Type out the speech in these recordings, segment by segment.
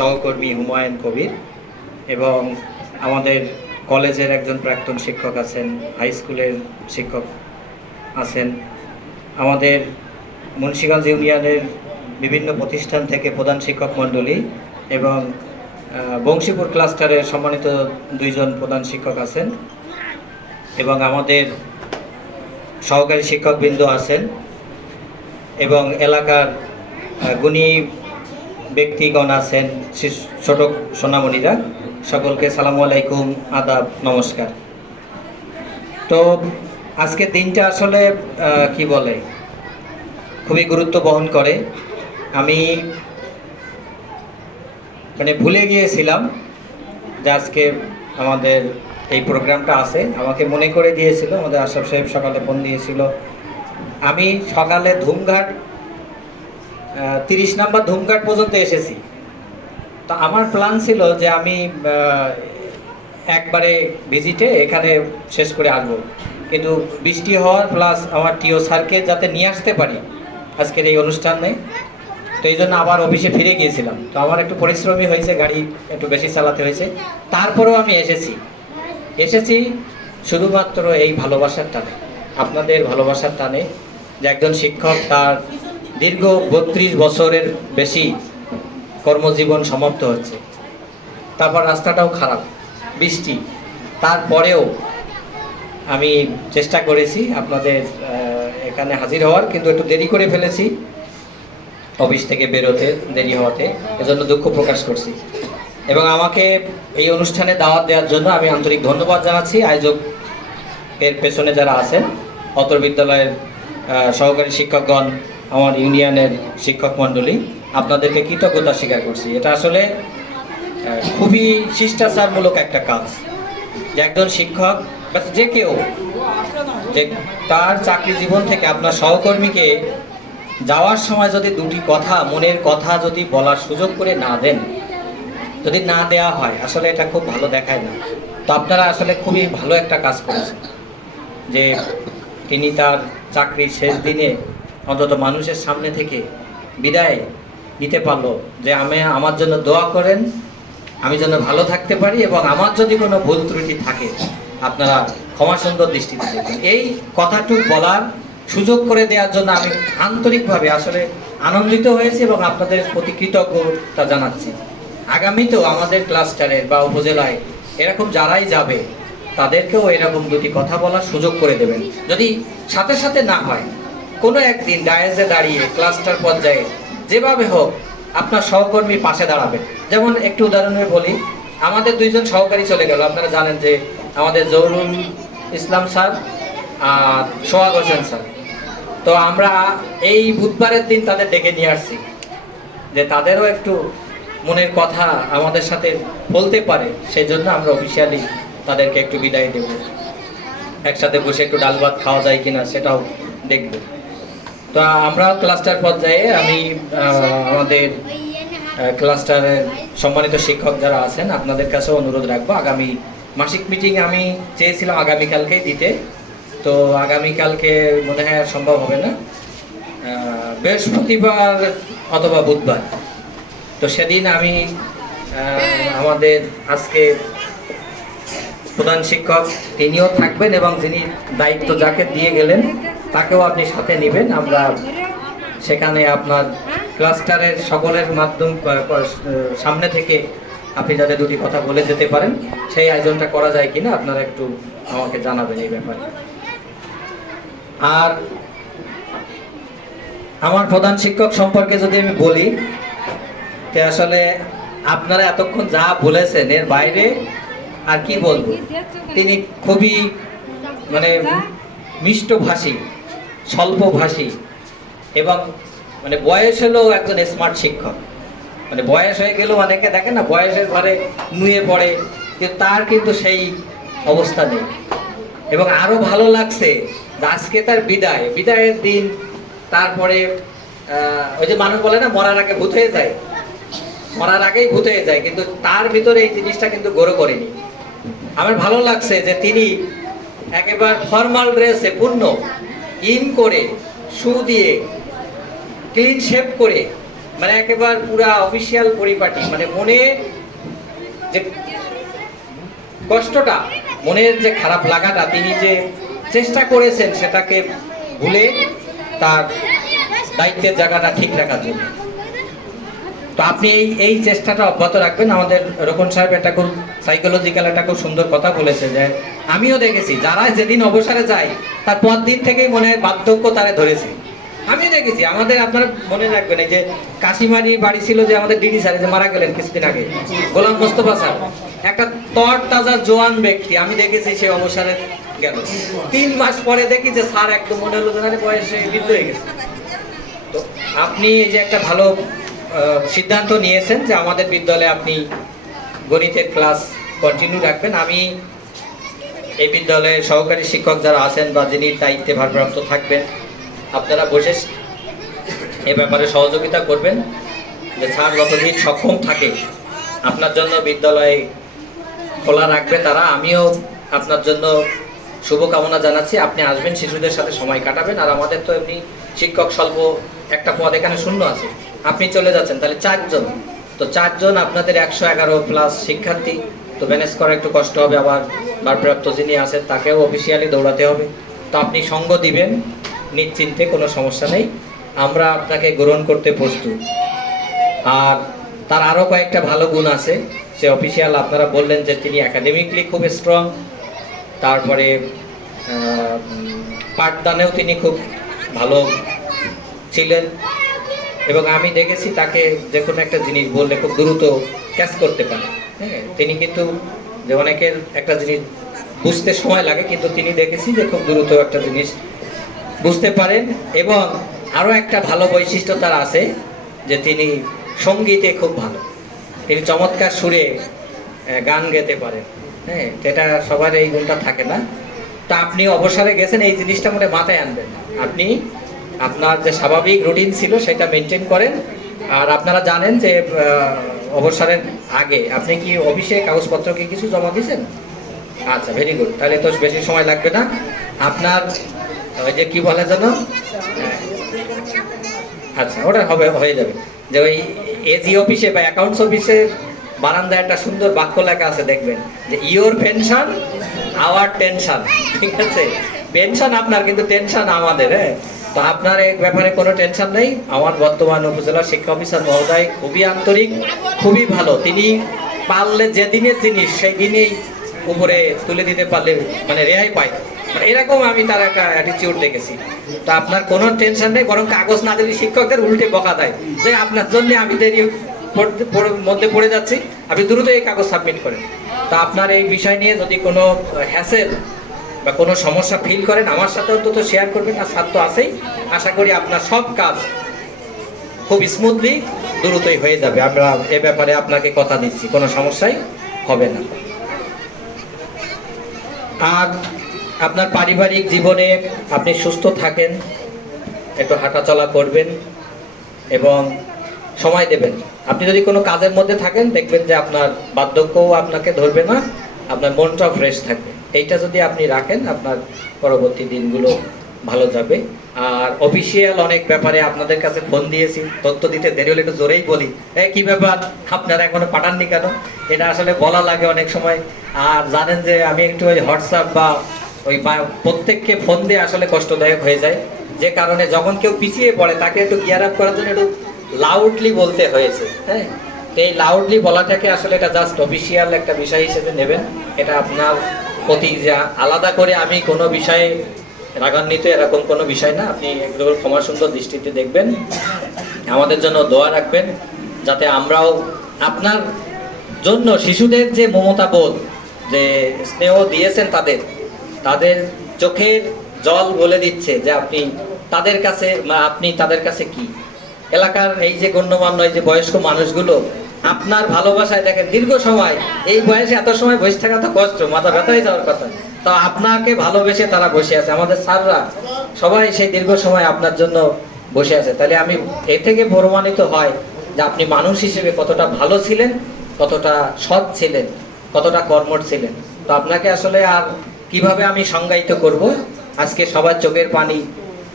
সহকর্মী হুমায়ুন কবির এবং আমাদের কলেজের একজন প্রাক্তন শিক্ষক আছেন হাই স্কুলের শিক্ষক আছেন। আমাদের মুন্সিগঞ্জ ইউনিয়নের বিভিন্ন প্রতিষ্ঠান থেকে প্রধান শিক্ষক মণ্ডলী এবং বংশীপুর ক্লাস্টারের সম্মানিত দুইজন প্রধান শিক্ষক আছেন এবং আমাদের সহকারী শিক্ষকবৃন্দ আছেন এবং এলাকার গুণী ব্যক্তিগণ আছেন ছোট সোনামণিরা, সকলকে সালামু আলাইকুম, আদাব, নমস্কার। তো আজকে দিনটা আসলে কি বলে, খুবই গুরুত্ব বহন করে। আমি মানে ভুলে গিয়েছিলাম যে আজকে আমাদের এই প্রোগ্রামটা আছে। আমাকে মনে করে দিয়েছিল, আমাদের আশরাফ সাহেব সকালে ফোন দিয়েছিল। আমি সকালে ধুমঘাট তিরিশ নাম্বার ধুমঘাট পর্যন্ত এসেছি। তো আমার প্ল্যান ছিল যে আমি একবারে ভিজিটে এখানে শেষ করে আসব। কিন্তু বৃষ্টি হওয়ার প্লাস আমার টিও স্যারকে যাতে নিয়ে আসতে পারি আজকের এই অনুষ্ঠানে। তো এই জন্য আবার অফিসে ফিরে গিয়েছিলাম। তো আমার একটু পরিশ্রমী হয়েছে, গাড়ি একটু বেশি চালাতে হয়েছে। তারপরেও আমি এসেছি। এসেছি শুধুমাত্র এই ভালোবাসার টানে। আপনাদের ভালোবাসার টানে যে একজন শিক্ষক তার দীর্ঘ বত্রিশ বছরের বেশি কর্মজীবন সমাপ্ত হচ্ছে। তারপর রাস্তাটাও খারাপ, বৃষ্টি। তারপরেও আমি চেষ্টা করেছি আপনাদের এখানে হাজির হওয়ার, কিন্তু একটু দেরি করে ফেলেছি অফিস থেকে বেরোতে, দেরি হওয়াতে। এজন্য দুঃখ প্রকাশ করছি। এবং আমাকে এই অনুষ্ঠানে দাওয়াত দেওয়ার জন্য আমি আন্তরিক ধন্যবাদ জানাচ্ছি। আয়োজক এর পেছনে যারা আছেন অতর বিদ্যালয়ের সহকারী শিক্ষকগণ আমার ইউনিয়নের শিক্ষক মণ্ডলী, আপনাদেরকে কৃতজ্ঞতা স্বীকার করছি। এটা আসলে খুবই শিষ্টাচারমূলক একটা কাজ। যে একজন শিক্ষক যে কেউ, যে তার চাকরি জীবন থেকে আপনার সহকর্মীকে যাওয়ার সময় যদি দুটি কথা, মনের কথা যদি বলার সুযোগ করে না দেন, যদি না দেয়া হয়, আসলে এটা খুব ভালো দেখায় না। তো আপনারা আসলে খুবই ভালো একটা কাজ করেছেন। যে তিনি তার চাকরির শেষ দিনে অন্তত মানুষের সামনে থেকে বিদায় নিতে পারল যে আমি আমার জন্য দোয়া করেন, আমি যেন ভালো থাকতে পারি এবং আমার যদি কোনো ভুল ত্রুটি থাকে, আপনারা ক্ষমা সুন্দর দৃষ্টিতে দেখবেন। এই কথাটুকু বলার সুযোগ করে দেওয়ার জন্য আমি আন্তরিকভাবে আসলে আনন্দিত হয়েছি এবং আপনাদের প্রতি কৃতজ্ঞতা জানাচ্ছি। আগামীতেও আমাদের ক্লাস্টারের বা উপজেলায় এরকম যারাই যাবে, তাদেরকেও এরকম দুটি কথা বলার সুযোগ করে দেবেন। যদি সাথে সাথে না হয় কোনো একদিন ডায়াজে দাঁড়িয়ে ক্লাস্টার পর্যায়ে যেভাবে হোক আপনার সহকর্মী পাশে দাঁড়াবে। যেমন একটু উদাহরণে বলি, আমাদের দুইজন সহকারী চলে গেল। আপনারা জানেন যে আমাদের জহুরুল ইসলাম স্যার আর সোহাগ হোসেন স্যার। তো আমরা এই বুধবারের দিন তাদের ডেকে নিয়ে আসছি যে তাদেরও একটু মনের কথা আমাদের সাথে বলতে পারে সেই জন্য আমরা অফিসিয়ালি তাদেরকে একটু বিদায় দেব। একসাথে বসে একটু ডাল ভাত খাওয়া যায় কিনা সেটাও দেখব। তো আমরা ক্লাস্টার পর্যায়ে আমি আমাদের ক্লাস্টারের সম্মানিত শিক্ষক যারা আছেন, আপনাদের কাছেও অনুরোধ রাখব। আগামী মাসিক মিটিং আমি চেয়েছিলাম আগামীকালকেই দিতে। তো আগামীকালকে মনে হয় সম্ভব হবে না। বৃহস্পতিবার অথবা বুধবার। তো সেদিন আমি আমাদের আজকে প্রধান শিক্ষক তিনিও থাকবেন এবং যিনি দায়িত্ব যাকে দিয়ে গেলেন তাকেও আপনি সাথে নেবেন। আমরা সেখানে আপনার ক্লাস্টারের সকলের মাধ্যম সামনে থেকে আপনি যাতে দুটি কথা বলে যেতে পারেন, সেই আয়োজনটা করা যায় কিনা আপনারা একটু আমাকে জানাবেন এই ব্যাপারে। আর আমার প্রধান শিক্ষক সম্পর্কে যদি আমি বলি, যে আসলে আপনারা এতক্ষণ যা বলেছেন, এর বাইরে আর কি বলব? তিনি খুবই মানে মিষ্টভাষী। স্বল্পভাষী এবং মানে বয়স হলেও একজন স্মার্ট শিক্ষক। মানে বয়স হয়ে গেলেও অনেকে দেখেন না, বয়সের ঘরে নুয়ে পড়ে, কিন্তু তার কিন্তু সেই অবস্থা নেই। এবং আরও ভালো লাগছে আজকে তার বিদায়। বিদায়ের দিন তারপরে ওই যে মানুষ বলে না, মরার আগে ভূত হয়ে যায়। মরার আগেই ভূত হয়ে যায়, কিন্তু তার ভিতরে এই জিনিসটা কিন্তু গড়ে করেনি আমার ভালো লাগছে যে তিনি একেবারে ফর্মাল ড্রেসে পূর্ণ। ইন করে, শু দিয়ে, ক্লিন শেপ করে মানে একেবারে পুরা অফিসিয়াল পরিপাটি মানে মনে যে কষ্টটা, মনের যে খারাপ লাগাটা, তিনি যে চেষ্টা করেছেন সেটাকে ভুলে তার দায়িত্বের জায়গাটা ঠিক রাখার জন্য। তো আপনি এই এই চেষ্টাটা অব্যাহত রাখবেন। আমাদের রোকন সাহেব একটা খুব সাইকোলজিক্যাল একটা খুব সুন্দর কথা বলেছে যে, আমিও দেখেছি, যারা যেদিন অবসরে যায়, তার পর দিন থেকেই মনে হয় বার্ধক্য তারা ধরেছে। আমি দেখেছি, আমাদের আপনারা মনে রাখবেন, এই যে কাশিমারি বাড়ি ছিল যে আমাদের ডিডি স্যার যে মারা গেলেন কিছুদিন আগে, গোলাম মোস্তফা স্যার। একটা তর তাজা জোয়ান ব্যক্তি, আমি দেখেছি সে অবসরে গেল। তিন মাস পরে দেখি যে স্যার একদম মনে হলো বয়সে বৃদ্ধ হয়ে গেছে। তো আপনি এই যে একটা ভালো সিদ্ধান্ত নিয়েছেন যে আমাদের বিদ্যালয়ে আপনি গণিতের ক্লাস কন্টিনিউ রাখবেন। আমি এই বিদ্যালয়ে সহকারী শিক্ষক যারা আছেন বা যিনি দায়িত্বে ভারপ্রাপ্ত থাকবেন, আপনারা বসে এ ব্যাপারে সহযোগিতা করবেন যে স্যার যতদিন সক্ষম থাকে, আপনার জন্য বিদ্যালয়ে খোলা রাখবে তারা। আমিও আপনার জন্য শুভকামনা জানাচ্ছি। আপনি আসবেন, শিশুদের সাথে সময় কাটাবেন। আর আমাদের তো এমনি শিক্ষক স্বল্প একটা পদ এখানে শূন্য আছে। আপনি চলে যাচ্ছেন, তাহলে চারজন। তো চারজন আপনাদের একশো এগারো প্লাস শিক্ষার্থী। তো ম্যানেজ করা একটু কষ্ট হবে আবার। ভারপ্রাপ্ত যিনি আছেন, তাকেও অফিসিয়ালি দৌড়াতে হবে। তো আপনি সঙ্গ দিবেন, নিশ্চিন্তে কোনো সমস্যা নেই। আমরা আপনাকে গ্রহণ করতে প্রস্তুত। আর তার আরও কয়েকটা ভালো গুণ আছে। সে অফিসিয়াল আপনারা বললেন যে তিনি একাডেমিকলি খুব স্ট্রং তারপরে পাঠদানেও তিনি খুব ভালো ছিলেন। এবং আমি দেখেছি তাকে যে কোনো একটা জিনিস বললে খুব দ্রুত ক্যাচ করতে পারে। হ্যাঁ তিনি কিন্তু যে অনেকের একটা জিনিস বুঝতে সময় লাগে, কিন্তু তিনি দেখেছি যে খুব দ্রুত একটা জিনিস বুঝতে পারেন এবং আরও একটা ভালো বৈশিষ্ট্য তার আছে যে তিনি সঙ্গীতে খুব ভালো। তিনি চমৎকার সুরে গান গেতে পারেন। হ্যাঁ সেটা সবার এই গুণটা থাকে না। তা আপনি অবসরে গেছেন, এই জিনিসটা মনে মাথায় আনবেন আপনি আপনার যে স্বাভাবিক রুটিন ছিল সেটা মেনটেন করেন। আর আপনারা জানেন যে অবসরের আগে আপনি কি অফিসে কাগজপত্র কি কিছু জমা দিয়েছেন? আচ্ছা ভেরি গুড তাহলে তো বেশি সময় লাগবে না। আপনার, ওই যে কি বলে যেন? হ্যাঁ। আচ্ছা ওটা হবে, হয়ে যাবে। যে ওই এজি অফিসে বা অ্যাকাউন্টস অফিসে বারান্দায় একটা সুন্দর বাক্য লেখা আছে, দেখবেন। যে ইওর পেনশন আওয়ার টেনশন ঠিক আছে? পেনশন আপনার, কিন্তু টেনশন আমাদের হ্যাঁ? তো আপনার এই ব্যাপারে কোনো টেনশন নেই। আমার বর্তমান উপজেলা শিক্ষা অফিসার মহোদয় খুবই আন্তরিক, খুবই ভালো। তিনি পারলে যেদিনের জিনিস, সেই দিনেই উপরে তুলে দিতে পারলে মানে রেহাই পায়। মানে এরকম আমি তার একটা অ্যাটিটিউড দেখেছি। তা আপনার কোনো টেনশন নেই, বরং কাগজ না দিলে শিক্ষকদের উল্টে বকা দেয়। যে আপনার জন্য আমি দেরি মধ্যে পড়ে যাচ্ছি, আপনি দ্রুত এই কাগজ সাবমিট করেন। তা আপনার এই বিষয় নিয়ে যদি কোনো হ্যাসেল বা কোনো সমস্যা ফিল করেন, আমার সাথে অন্তত শেয়ার করবেন আর তো আছেই। আশা করি আপনার সব কাজ খুব স্মুথলি দ্রুতই হয়ে যাবে। আমরা এ ব্যাপারে আপনাকে কথা দিচ্ছি, কোনো সমস্যাই হবে না। আর আপনার পারিবারিক জীবনে আপনি সুস্থ থাকেন, একটু হাঁটাচলা করবেন এবং সময় দেবেন। আপনি যদি কোনো কাজের মধ্যে থাকেন, দেখবেন যে আপনার বার্ধক্যও আপনাকে ধরবে না, আপনার মনটাও ফ্রেশ থাকবে। এইটা যদি আপনি রাখেন, আপনার পরবর্তী দিনগুলো ভালো যাবে। আর অফিসিয়াল অনেক ব্যাপারে আপনাদের কাছে ফোন দিয়েছি, তথ্য দিতে দেরি হলে একটু জোরেই বলি। এ, কি ব্যাপার? আপনারা এখনও পাঠাননি কেন? এটা আসলে বলা লাগে অনেক সময়। আর জানেন যে আমি একটু ওই হোয়াটসঅ্যাপ বা ওই প্রত্যেককে ফোন দিয়ে আসলে কষ্টদায়ক হয়ে যায়। যে কারণে যখন কেউ পিছিয়ে পড়ে, তাকে একটু গিয়ার আপ করার জন্য একটু লাউডলি বলতে হয়েছে হ্যাঁ? তো এই লাউডলি বলাটাকে আসলে এটা জাস্ট অফিসিয়াল একটা বিষয় হিসেবে নেবেন। এটা আপনার প্রতি যা আলাদা করে আমি কোনো বিষয়ে রাগান্বিত, এরকম কোনো বিষয় না। আপনি এগুলো ক্ষমা সুন্দর দৃষ্টিতে দেখবেন। আমাদের জন্য দোয়া রাখবেন, যাতে আমরাও আপনার জন্য শিশুদের যে মমতা বোধ, যে স্নেহ দিয়েছেন তাদের তাদের চোখের জল বলে দিচ্ছে যে আপনি তাদের কাছে আপনি তাদের কাছে কি? এলাকার এই যে গণ্যমান্য, এই যে বয়স্ক মানুষগুলো আপনার ভালোবাসায় দেখেন, দীর্ঘ সময়, এই বয়সে এত সময় বসে থাকা তো কষ্ট, মাথা ব্যথা হয়ে যাওয়ার কথা। তো আপনাকে ভালোবেসে তারা বসে আছে, আমাদের স্যাররা সবাই সেই দীর্ঘ সময় আপনার জন্য বসে আছে। তাহলে আমি এ থেকে প্রমাণিত হয় যে আপনি মানুষ হিসেবে কতটা ভালো ছিলেন, কতটা সৎ ছিলেন, কতটা কর্মঠ ছিলেন। তো আপনাকে আসলে আর কীভাবে আমি সংজ্ঞায়িত করব? আজকে সবার চোখের পানি,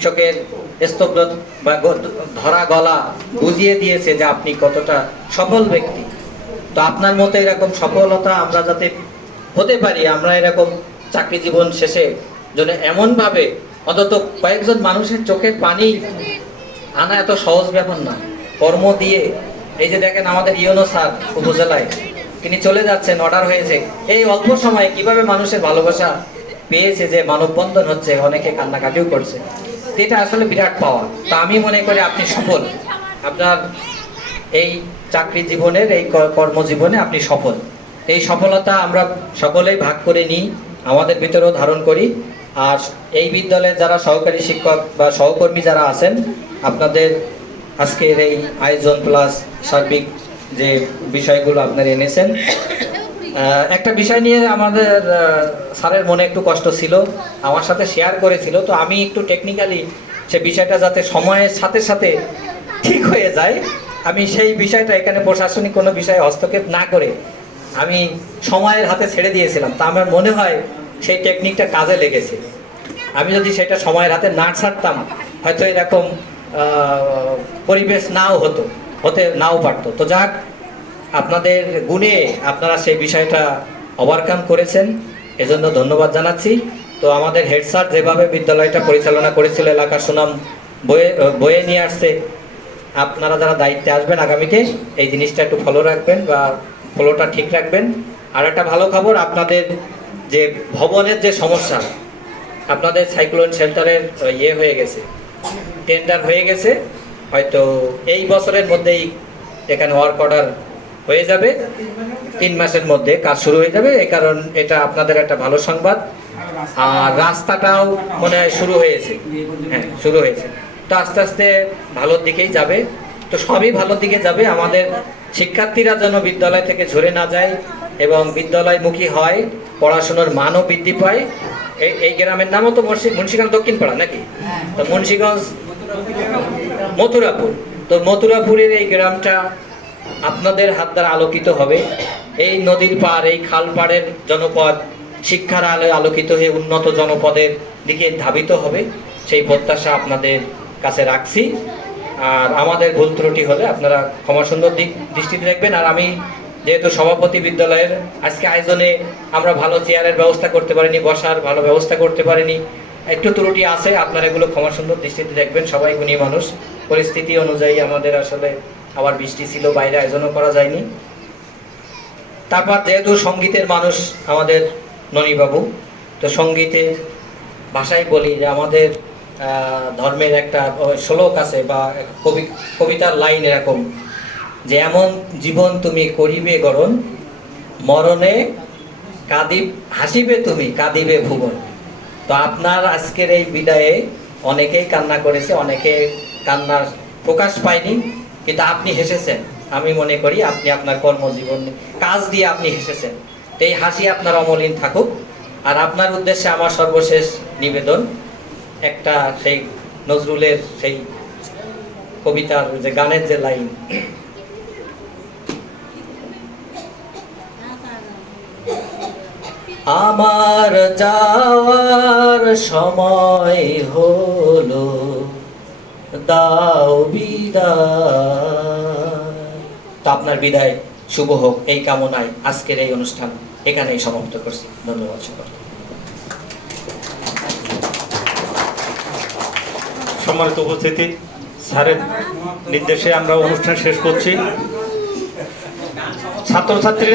চোখের স্তব্ধ বা ধরা গলা বুঝিয়ে দিয়েছে যে আপনি কতটা সফল ব্যক্তি। তো আপনার মতো এরকম সফলতা আমরা যাতে হতে পারি, আমরা এরকম চাকরি জীবন শেষে যেন এমনভাবে অন্তত কয়েকজন মানুষের চোখের পানি আনা এত সহজ ব্যাপার না কর্ম দিয়ে, এই যে দেখেন আমাদের ইউনো স্যার উপজেলায়, তিনি চলে যাচ্ছেন অর্ডার হয়েছে। এই অল্প সময়ে কীভাবে মানুষের ভালোবাসা পেয়েছে যে মানববন্ধন হচ্ছে, অনেকে কান্নাকাটিও করছে। এটা আসলে বিরাট পাওয়া তা আমি মনে করি আপনি সফল। আপনার এই চাকরি জীবনের, এই কর্মজীবনে আপনি সফল। এই সফলতা আমরা সকলেই ভাগ করে নিই, আমাদের ভিতরেও ধারণ করি। আর এই বিদ্যালয়ের যারা সহকারী শিক্ষক বা সহকর্মী যারা আছেন, আপনাদের আজকের এই আয়োজন প্লাস সার্বিক যে বিষয়গুলো আপনারা এনেছেন একটা বিষয় নিয়ে আমাদের স্যারের মনে একটু কষ্ট ছিল, আমার সাথে শেয়ার করেছিল, তো আমি একটু টেকনিক্যালি সে বিষয়টা যাতে সময়ের সাথে সাথে ঠিক হয়ে যায়, আমি সেই বিষয়টা এখানে প্রশাসনিক কোনো বিষয়ে হস্তক্ষেপ না করে আমি সময়ের হাতে ছেড়ে দিয়েছিলাম। তা আমার মনে হয় সেই টেকনিকটা কাজে লেগেছে। আমি যদি সেটা সময়ের হাতে না ছাড়তাম, হয়তো এরকম পরিবেশ নাও হতো, হতে নাও পারতো। তো যাক আপনাদের গুণে আপনারা সেই বিষয়টা ওভারকাম করেছেন, এজন্য ধন্যবাদ জানাচ্ছি। তো আমাদের হেড স্যার যেভাবে বিদ্যালয়টা পরিচালনা করেছিল, এলাকার সুনাম বয়ে বয়ে নিয়ে আসছে, আপনারা যারা দায়িত্বে আসবেন আগামীতে, এই জিনিসটা একটু ফলো রাখবেন বা ফলোটা ঠিক রাখবেন। আর একটা ভালো খবর, আপনাদের যে ভবনের যে সমস্যা, আপনাদের সাইক্লোন শেল্টারের ইয়ে হয়ে গেছে টেন্ডার হয়ে গেছে। হয়তো এই বছরের মধ্যেই এখানে ওয়ার্ক অর্ডার হয়ে যাবে। তিন মাসের মধ্যে কাজ শুরু হয়ে যাবে। এই কারণ এটা আপনাদের একটা ভালো সংবাদ। আর রাস্তাটাও মনে হয় শুরু হয়েছে। হ্যাঁ শুরু হয়েছে। তো আস্তে আস্তে ভালোর দিকেই যাবে। তো সবই ভালোর দিকে যাবে। আমাদের শিক্ষার্থীরা যেন বিদ্যালয় থেকে ঝরে না যায় এবং বিদ্যালয়মুখী হয়, পড়াশোনার মানও বৃদ্ধি পায়। এই এই গ্রামের নামও তো মুন্সিগঞ্জ দক্ষিণ পাড়া নাকি? তো মুন্সিগঞ্জ, মথুরাপুর। তো মথুরাপুরের এই গ্রামটা আপনাদের হাত দ্বারা আলোকিত হবে। এই নদীর পাড়, এই খাল পাড়ের জনপদ, শিক্ষার আলোয় আলোকিত হয়ে উন্নত জনপদের দিকে ধাবিত হবে, সেই প্রত্যাশা আপনাদের কাছে রাখছি। আর আমাদের ভুল ত্রুটি হলে আপনারা ক্ষমা সুন্দর দিক দৃষ্টিতে দেখবেন। আর আমি যেহেতু সভাপতি বিদ্যালয়ের আজকে আয়োজনে আমরা ভালো চেয়ারের ব্যবস্থা করতে পারিনি, বসার ভালো ব্যবস্থা করতে পারিনি, একটু ত্রুটি আছে, আপনারা এগুলো ক্ষমা সুন্দর দৃষ্টিতে দেখবেন। সবাই গুণী মানুষ। পরিস্থিতি অনুযায়ী আমাদের আসলে আবার বৃষ্টি ছিল বাইরে আয়োজনও করা যায়নি। তারপর যেহেতু সঙ্গীতের মানুষ আমাদের ননীবাবু, তো সঙ্গীতের ভাষায় বলি যে আমাদের ধর্মের একটা শ্লোক আছে বা কবি, কবিতার লাইন এরকম যে, এমন জীবন তুমি করিবে গরণ, মরণে কাঁদিব, হাসিবে তুমি কাঁদিবে ভুবন। তো আপনার আজকের এই বিদায়ে অনেকেই কান্না করেছে, অনেকে কান্নার প্রকাশ পায়নি। কিন্তু আপনি হেসেছেন। আমি মনে করি আপনি আপনার কর্মজীবন, কাজ দিয়ে আপনি হেসেছেন। এই হাসি আপনার অমলিন থাকুক। আর আপনার উদ্দেশ্যে আমার সর্বশেষ নিবেদন, একটা সেই নজরুলের সেই কবিতার যে গানের যে লাইন। আমার যাওয়ার সময় হলো, দাও বিদায়। তো আপনার বিদায় শুভ হোক, এই কামনায় আজকের এই অনুষ্ঠান এখানেই সমাপ্ত করছি। ধন্যবাদ সকল সম্মানিত উপস্থিতি, স্যারের নির্দেশে আমরা অনুষ্ঠান শেষ করছি। ছাত্রছাত্রীরা